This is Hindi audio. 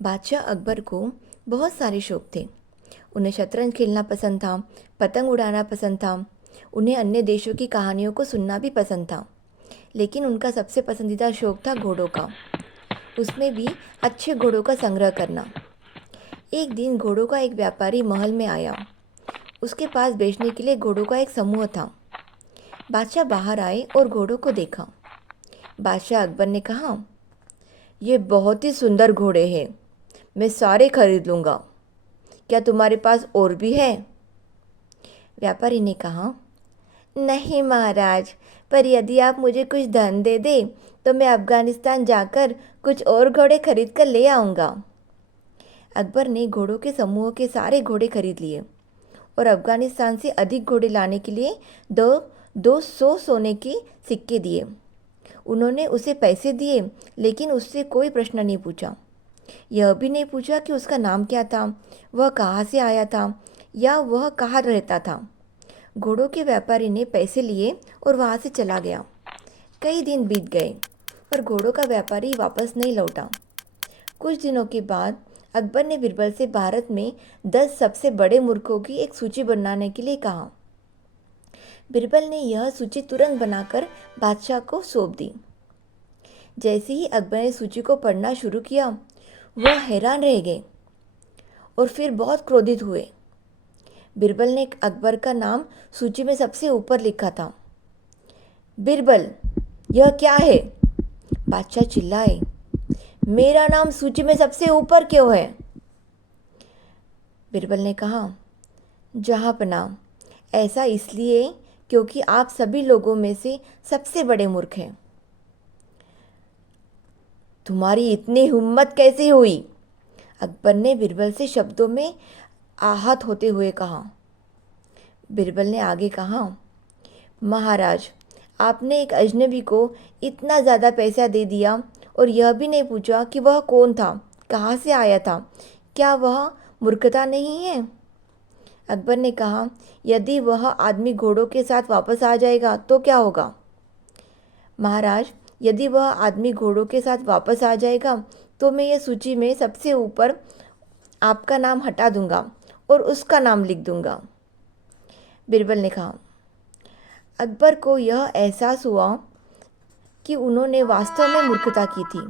बादशाह अकबर को बहुत सारे शौक थे। उन्हें शतरंज खेलना पसंद था, पतंग उड़ाना पसंद था, उन्हें अन्य देशों की कहानियों को सुनना भी पसंद था। लेकिन उनका सबसे पसंदीदा शौक था घोड़ों का, उसमें भी अच्छे घोड़ों का संग्रह करना। एक दिन घोड़ों का एक व्यापारी महल में आया। उसके पास बेचने के लिए घोड़ों का एक समूह था। बादशाह बाहर आए और घोड़ों को देखा। बादशाह अकबर ने कहा, ये बहुत ही सुंदर घोड़े हैं, मैं सारे खरीद लूँगा। क्या तुम्हारे पास और भी है? व्यापारी ने कहा, नहीं महाराज, पर यदि आप मुझे कुछ धन दे दें तो मैं अफगानिस्तान जाकर कुछ और घोड़े खरीद कर ले आऊँगा। अकबर ने घोड़ों के समूह के सारे घोड़े खरीद लिए और अफगानिस्तान से अधिक घोड़े लाने के लिए दो 200 सोने के सिक्के दिए। उन्होंने उसे पैसे दिए, लेकिन उससे कोई प्रश्न नहीं पूछा। यह भी नहीं पूछा कि उसका नाम क्या था, वह कहाँ से आया था या वह कहाँ रहता था। घोड़ों के व्यापारी ने पैसे लिए और वहाँ से चला गया। कई दिन बीत गए पर घोड़ों का व्यापारी वापस नहीं लौटा। कुछ दिनों के बाद अकबर ने बीरबल से भारत में 10 सबसे बड़े मूर्खों की एक सूची बनाने के लिए कहा। बीरबल ने यह सूची तुरंत बनाकर बादशाह को सौंप दी। जैसे ही अकबर ने सूची को पढ़ना शुरू किया, वह हैरान रह गए और फिर बहुत क्रोधित हुए। बीरबल ने अकबर का नाम सूची में सबसे ऊपर लिखा था। बीरबल, यह क्या है? बादशाह चिल्लाए, मेरा नाम सूची में सबसे ऊपर क्यों है? बीरबल ने कहा, जहाँपनाह, ऐसा इसलिए क्योंकि आप सभी लोगों में से सबसे बड़े मूर्ख हैं। तुम्हारी इतनी हिम्मत कैसे हुई? अकबर ने बीरबल से शब्दों में आहत होते हुए कहा। बीरबल ने आगे कहा, महाराज, आपने एक अजनबी को इतना ज़्यादा पैसा दे दिया और यह भी नहीं पूछा कि वह कौन था, कहाँ से आया था। क्या वह मूर्खता नहीं है? अकबर ने कहा, यदि वह आदमी घोड़ों के साथ वापस आ जाएगा तो क्या होगा? महाराज, यदि वह आदमी घोड़ों के साथ वापस आ जाएगा तो मैं यह सूची में सबसे ऊपर आपका नाम हटा दूंगा और उसका नाम लिख दूंगा। बीरबल ने कहा। अकबर को यह एहसास हुआ कि उन्होंने वास्तव में मूर्खता की थी।